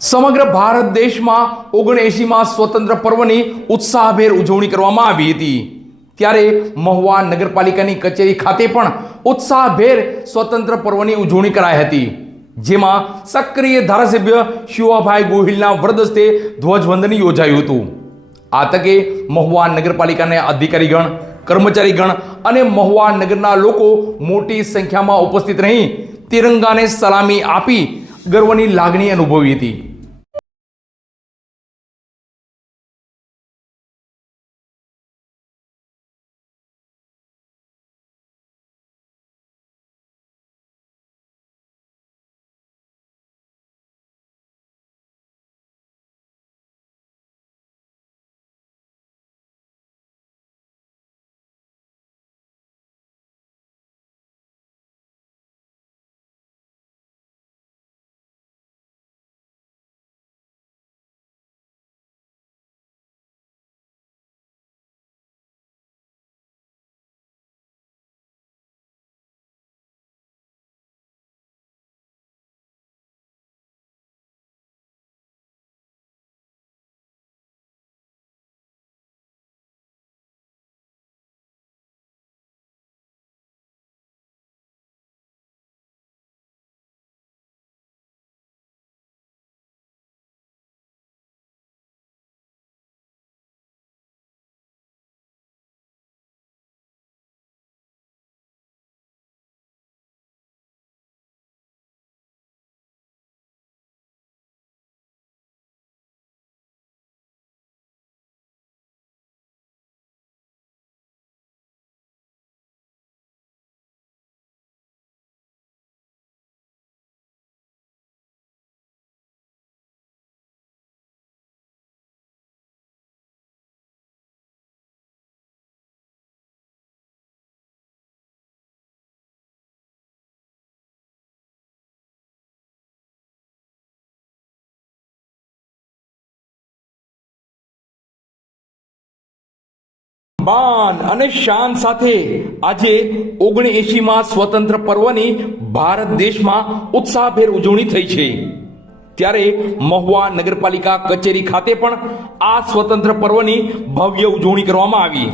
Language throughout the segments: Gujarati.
સમગ્ર ભારત દેશમાં ઓગણએંશીમાં સ્વતંત્ર પર્વની ઉત્સાહભેર ઉજવણી કરવામાં આવી હતી. ત્યારે મહુવા નગરપાલિકાની કચેરી ખાતે પણ ઉત્સાહભેર સ્વતંત્ર પર્વની ઉજવણી કરાઈ હતી. જેમાં સક્રિય ધારાસભ્ય શિવાભાઈ ગોહિલના વરદસ્તે ધ્વજવંદન યોજાયું હતું. આ તકે મહુવા નગરપાલિકાના અધિકારીગણ, કર્મચારીગણ અને મહુવા નગરના લોકો મોટી સંખ્યામાં ઉપસ્થિત રહી તિરંગાને સલામી આપી ગર્વની લાગણી અનુભવી હતી. માન અને શાન સાથે આજે ઓગણએંશીમાં સ્વતંત્ર પર્વની ભારત દેશમાં ઉત્સાહભેર ઉજવણી થઈ છે. ત્યારે મહુવા નગરપાલિકા કચેરી ખાતે પણ આ સ્વતંત્ર પર્વની ભવ્ય ઉજવણી કરવામાં આવી.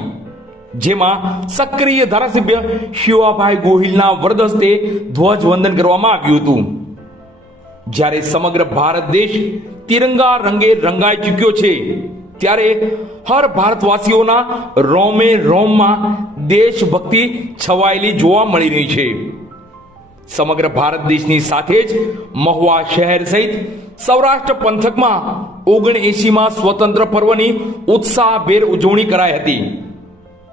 જેમાં સક્રિય ધારાસભ્ય શિવાભાઈ ગોહિલના વરદસ્તે ધ્વજવંદન કરવામાં આવ્યું હતું. જ્યારે સમગ્ર ભારત દેશ તિરંગા રંગે રંગાઈ ચૂક્યો છે, ત્યારે હર ભારતવાસીઓના રોમે રોમમાં દેશભક્તિ છવાયેલી જોવા મળી રહી છે. સમગ્ર ભારત દેશની સાથે જ મહુવા શહેર સહિત સૌરાષ્ટ્ર પંથકમાં ઓગણએંશીમાં સ્વતંત્ર પર્વની ઉત્સાહભેર ઉજવણી કરાઈ હતી.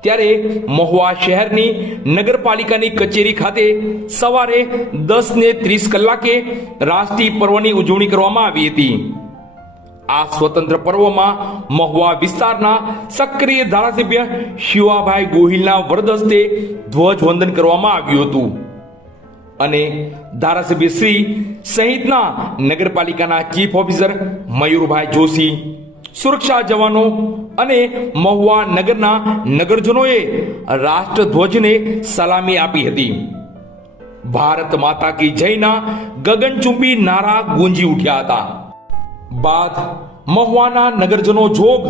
ત્યારે મહુવા શહેરની નગરપાલિકાની કચેરી ખાતે સવારે દસ ને ત્રીસ કલાકે રાષ્ટ્રીય પર્વની ઉજવણી કરવામાં આવી હતી. આ સ્વતંત્ર પર્વમાં મહુવા વિસ્તારના સક્રિય ધારાસભ્ય શિવાભાઈ ગોહિલના વરદસ્તે ધ્વજવંદન કરવામાં આવ્યું હતું. અને ધારાસભ્ય શ્રી સહિતના નગરપાલિકાના ચીફ ઓફિસર મયુરભાઈ જોશી, સુરક્ષા જવાનો અને મહુવા નગરના નગરજનોએ રાષ્ટ્રધ્વજને સલામી આપી હતી. ભારત માતા કી જયના ગગનચુંબી નારા ગુંજી ઉઠ્યા હતા. બાદ મહુવાના નગરજનો જોગ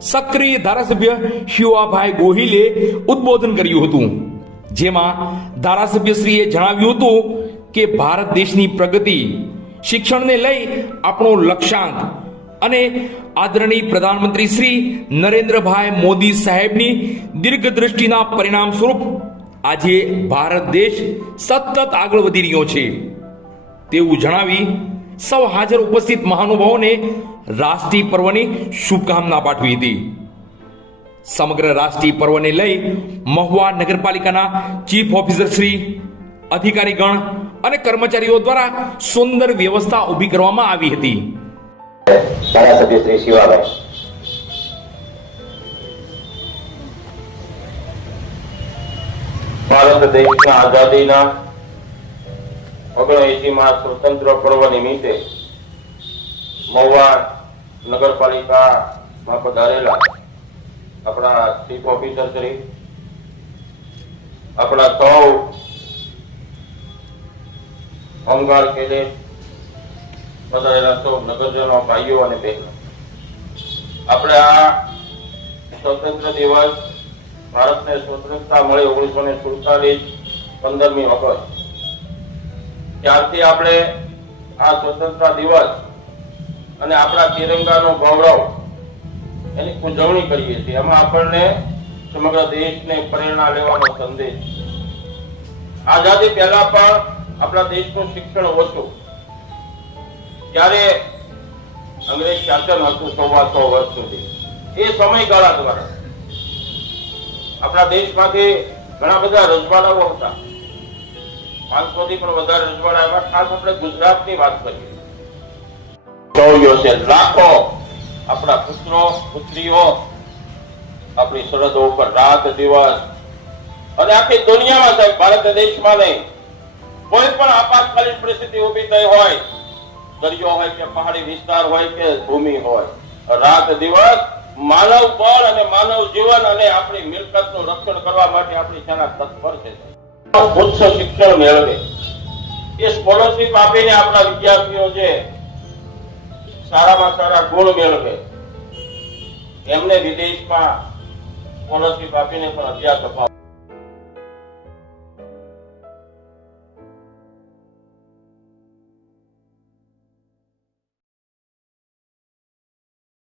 સક્રિય ધારાસભ્ય શિવાભાઈ ગોહિલે ઉદ્બોધન કર્યું હતું. જેમાં ધારાસભ્યશ્રીએ જણાવ્યું હતું કે ભારત દેશની પ્રગતિ, શિક્ષણને લઈ આપણો લક્ષ્યાંક અને આદરણીય પ્રધાનમંત્રી શ્રી નરેન્દ્રભાઈ મોદી સાહેબની દીર્ઘદ્રષ્ટિના પરિણામ સ્વરૂપ આજે ભારત દેશ સતત આગળ વધી રહ્યો છે. તેવું જણાવી સૌ હાજર ઉપસ્થિત મહાનુભાવોને રાષ્ટ્રીય પર્વની શુભકામના પાઠવી હતી. સમગ્ર રાષ્ટ્રીય પર્વને લઈ મહુવા નગરપાલિકાના ચીફ ઓફિસર શ્રી, અધિકારીગણ અને કર્મચારીઓ દ્વારા સુંદર વ્યવસ્થા ઊભી કરવામાં આવી હતી. ધારાસભ્ય શ્રી શિવાભાઈ આઝાદીના ઓગણએંશીમાં સ્વતંત્ર પર્વ નિમિત્તે મહુવા નગરપાલિકામાં પધારેલા આપણા ચીફ ઓફિસર શ્રી, આપણા સૌ હોમગાર્ડ કેડેટ પધારેલા સૌ નગરજનો ભાઈઓ અને બહેનો. આપણે આ સ્વતંત્ર દિવસ ભારતને સ્વતંત્રતા મળી ઓગણીસો ને સુડતાલીસ પંદરમી ઓગસ્ટ ત્યારથી આપણે આ સ્વતંત્રતા દિવસ અને આપણા તિરંગાનો ગૌરવ એની ઉજવણી કરીએ છીએ. એમાં આપણને સમગ્ર દેશને પ્રેરણા લેવાનો સંદેશ. આઝાદી પહેલા પણ આપણા દેશનું શિક્ષણ ઓછું. ત્યારે અંગ્રેજ શાસન હતું સવા સો વર્ષ સુધી. એ સમયગાળા દ્વારા આપણા દેશમાંથી ઘણા બધા રજવાડાઓ હતા. પાંચસો પણ વધારે રજવાડા આવ્યા ખાસ આપણે ગુજરાતની વાત કરીએ. છે લાખો આપણા પુત્રો, પુત્રીઓ આપણી સરહદો ઉપર રાત દિવસ. અને આખી દુનિયામાં સાહેબ, ભારત દેશમાં નહીં, કોઈ પણ આપાતકાલીન પરિસ્થિતિ ઊભી થઈ હોય, દરિયો હોય કે પહાડી વિસ્તાર હોય કે ભૂમિ હોય, રાત દિવસ માનવ બળ અને માનવ જીવન અને આપણી મિલકતનું રક્ષણ કરવા માટે આપણી સેના તત્પર છે. ઉચ્ચ શિક્ષણ મેળવે. એ સ્કોલરશીપ આપીને આપણા વિદ્યાર્થીઓ છે, સારામાં સારા ગુણ મેળવે. એમને વિદેશમાં સ્કોલરશીપ આપીને પણ અભ્યાસ અપાવ